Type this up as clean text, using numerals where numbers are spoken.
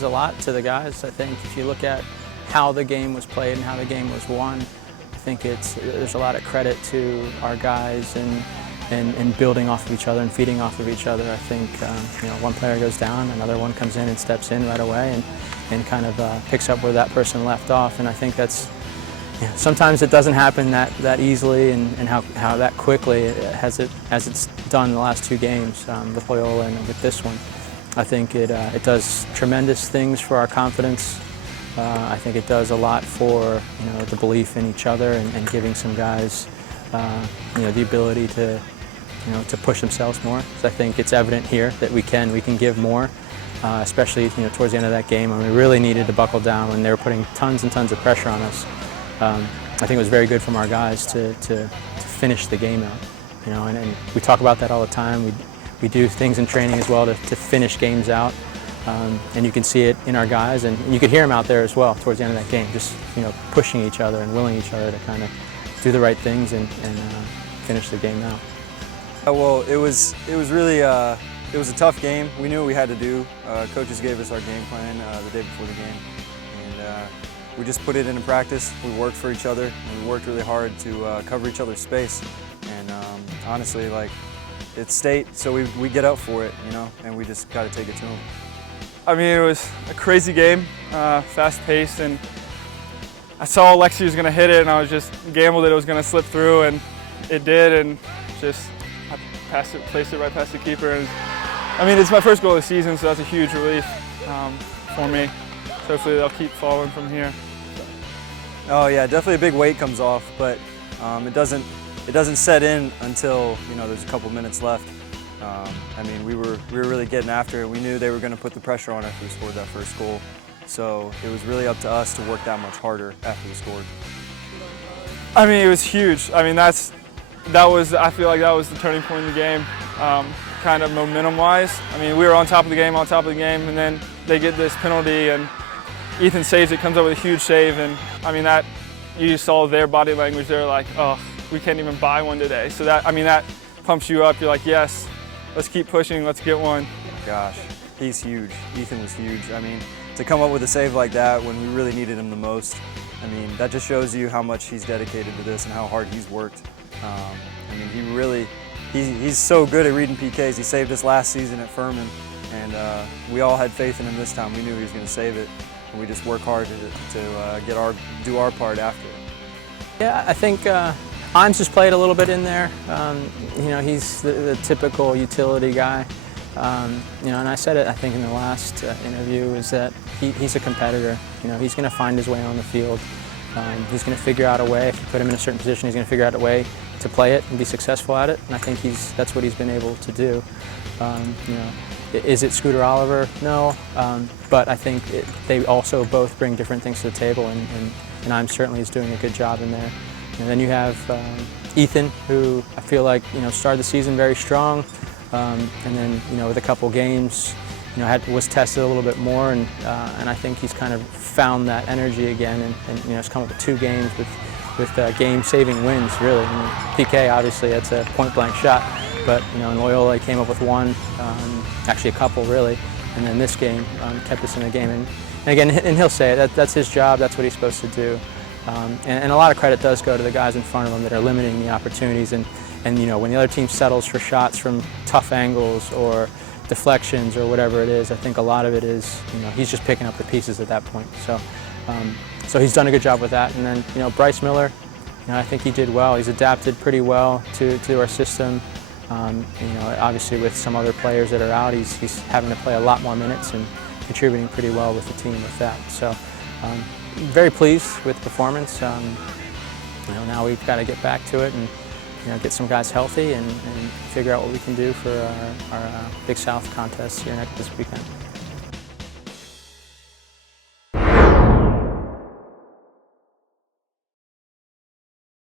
means a lot to the guys. I think if you look at how the game was played and how the game was won, I think there's a lot of credit to our guys and building off of each other and feeding off of each other. I think one player goes down, another one comes in and steps in right away and kind of picks up where that person left off. And I think that's, sometimes it doesn't happen that easily and how that quickly as it's done in the last two games with Loyola and with this one. I think it does tremendous things for our confidence. I think it does a lot for the belief in each other and giving some guys the ability to push themselves more. So I think it's evident here that we can give more, especially towards the end of that game when we really needed to buckle down when they were putting tons and tons of pressure on us. I think it was very good from our guys to finish the game out. And we talk about that all the time. We do things in training as well to finish games out. And you can see it in our guys, and you could hear them out there as well towards the end of that game, just pushing each other and willing each other to kind of do the right things and finish the game out. Well, it was really it was a tough game. We knew what we had to do. Coaches gave us our game plan the day before the game, and we just put it into practice. We worked for each other, and we worked really hard to cover each other's space. And honestly, like, it's state, so we get out for it, and we just got to take it to them. I mean, it was a crazy game, fast-paced, and I saw Alexi was going to hit it, and I was just gambled that it was going to slip through, and it did, and just I placed it right past the keeper. And I mean, it's my first goal of the season, so that's a huge relief for me. So hopefully they'll keep following from here. Oh yeah, definitely a big weight comes off, but it doesn't set in until there's a couple minutes left. I mean, we were really getting after it. We knew they were going to put the pressure on after we scored that first goal. So it was really up to us to work that much harder after we scored. I mean, it was huge. I mean, I feel like that was the turning point in the game, kind of momentum-wise. I mean, we were on top of the game, and then they get this penalty, and Ethan saves it, comes up with a huge save, and I mean, that you saw their body language. They're like, oh, we can't even buy one today. So that pumps you up. You're like, yes, let's keep pushing, let's get one. Gosh, he's huge. Ethan was huge. I mean, to come up with a save like that when we really needed him the most, I mean, that just shows you how much he's dedicated to this and how hard he's worked. I mean, he's so good at reading PKs. He saved us last season at Furman, and we all had faith in him this time. We knew he was going to save it, and we just work hard to do our part after it. Yeah, I think Imes just played a little bit in there. He's the typical utility guy. And I said it, I think, in the last interview, is that he's a competitor. He's going to find his way on the field. He's going to figure out a way. If you put him in a certain position, he's going to figure out a way to play it and be successful at it. And I think that's what he's been able to do. Is it Scooter Oliver? No. But I think they also both bring different things to the table, and Imes certainly is doing a good job in there. And then you have Ethan, who I feel like started the season very strong, and then with a couple games, was tested a little bit more, and I think he's kind of found that energy again, and has come up with 2 games with game-saving wins. Really, I mean, PK obviously that's a point-blank shot, but in Loyola he came up with 1, actually a couple really, and then this game kept us in the game. And again, and he'll say it, that's his job. That's what he's supposed to do. And a lot of credit does go to the guys in front of him that are limiting the opportunities. And when the other team settles for shots from tough angles or deflections or whatever it is, I think a lot of it is he's just picking up the pieces at that point. So he's done a good job with that. And then Bryce Miller, I think he did well. He's adapted pretty well to our system. Obviously with some other players that are out, he's having to play a lot more minutes and contributing pretty well with the team with that. So. Very pleased with the performance. Now we've got to get back to it and get some guys healthy and figure out what we can do for our Big South contest here this weekend.